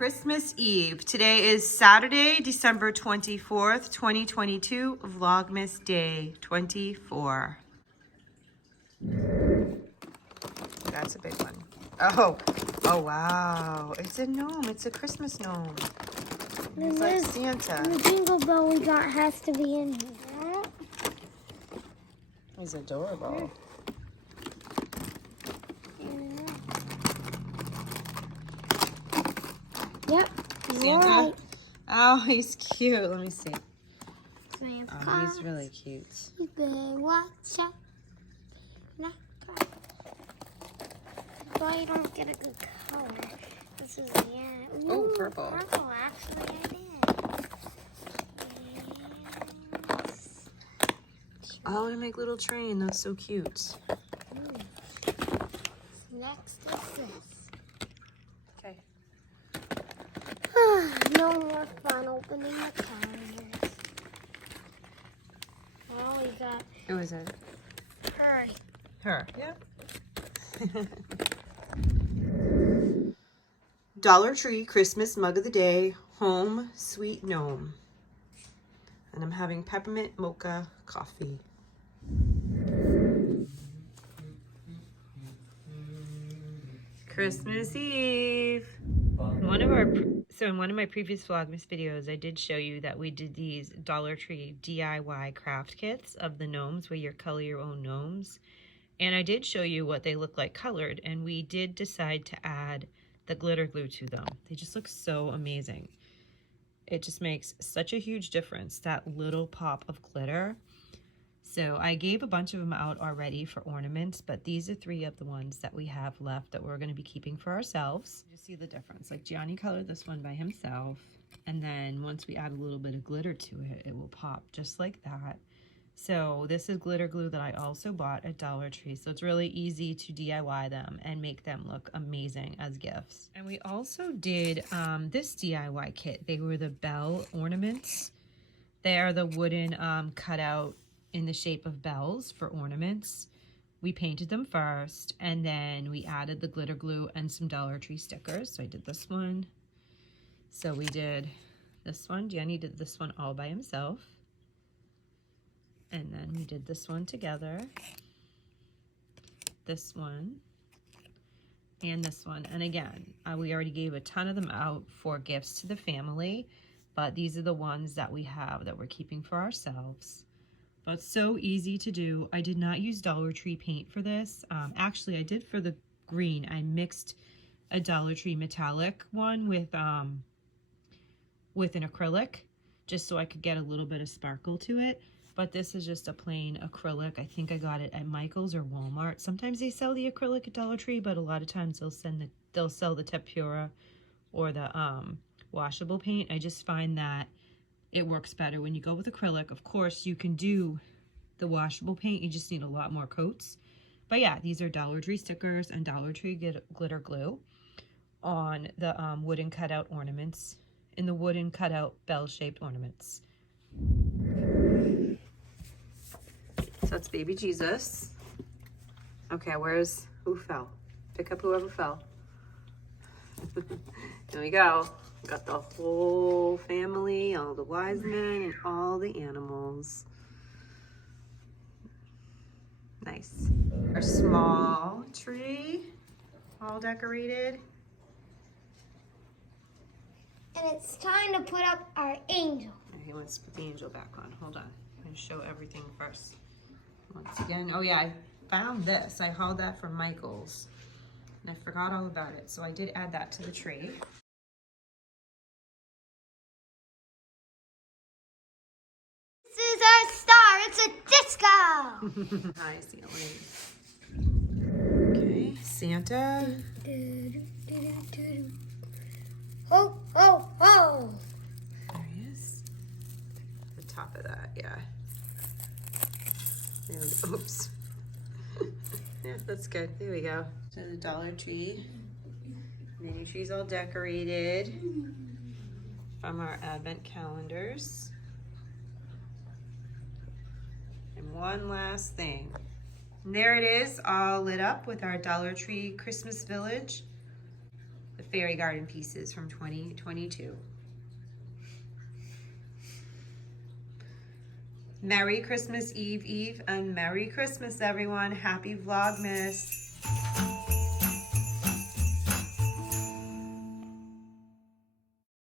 Christmas Eve. Today is Saturday, December 24th, 2022, Vlogmas Day 24. That's a big one. Oh wow. It's a gnome. It's a Christmas gnome. It's like Santa. The jingle bell we got has to be in here. It's adorable. Yep. Santa? Right. Oh, he's cute. Let me see. Santa's Oh, he's really cute. You better watch out. So I don't get a good color. This is, yeah. Ooh, Oh, purple. Purple, actually, I did. Yes. Oh, to make little train. That's so cute. Next is this. Okay. No more fun opening the calendars. Oh, we got Who is it? her. Her. Yeah. Dollar Tree Christmas Mug of the Day, Home Sweet Gnome. And I'm having peppermint mocha coffee. Christmas Eve. So in one of my previous Vlogmas videos, I did show you that we did these Dollar Tree DIY craft kits of the gnomes where you color your own gnomes. And I did show you what they look like colored, and we did decide to add the glitter glue to them. They just look so amazing. It just makes such a huge difference, that little pop of glitter. So I gave a bunch of them out already for ornaments, but these are 3 of the ones that we have left that we're going to be keeping for ourselves. You see the difference. Like Gianni colored this one by himself, and then once we add a little bit of glitter to it, it will pop just like that. So this is glitter glue that I also bought at Dollar Tree. So it's really easy to DIY them and make them look amazing as gifts. And we also did this DIY kit. They were the bell ornaments. They are the wooden cutout in the shape of bells for ornaments. We painted them first, and then we added the glitter glue and some Dollar Tree stickers. So I did this one. So we did this one. Jenny did this one all by himself. And then we did this one together, this one, and this one. And again, we already gave a ton of them out for gifts to the family, but these are the ones that we have that we're keeping for ourselves. But it's so easy to do. I did not use Dollar Tree paint for this. Actually, I did for the green. I mixed a Dollar Tree metallic one with an acrylic, just so I could get a little bit of sparkle to it. But this is just a plain acrylic. I think I got it at Michael's or Walmart. Sometimes they sell the acrylic at Dollar Tree, but a lot of times they'll sell the tempura or the washable paint. I just find that it works better when you go with acrylic. Of course, you can do the washable paint. You just need a lot more coats. But yeah, these are Dollar Tree stickers and Dollar Tree glitter glue on the wooden cutout ornaments, in the wooden cutout bell-shaped ornaments. So that's baby Jesus. Okay, who fell? Pick up whoever fell. There we go. Got the whole family, all the wise men, and all the animals. Nice. Our small tree, all decorated. And it's time to put up our angel. He wants to put the angel back on. Hold on. I'm going to show everything first. Once again, oh yeah, I found this. I hauled that from Michael's, and I forgot all about it. So I did add that to the tree. This is our star. It's a disco. High ceiling. Okay, Santa. Ho, ho, ho. There he is. The top of that, yeah. There we go. Oops. Yeah, that's good. There we go. So the Dollar Tree. Mini tree's all decorated from our advent calendars. And one last thing. And there it is, all lit up with our Dollar Tree Christmas Village. the fairy garden pieces from 2022. Merry Christmas Eve, and Merry Christmas, everyone. Happy Vlogmas.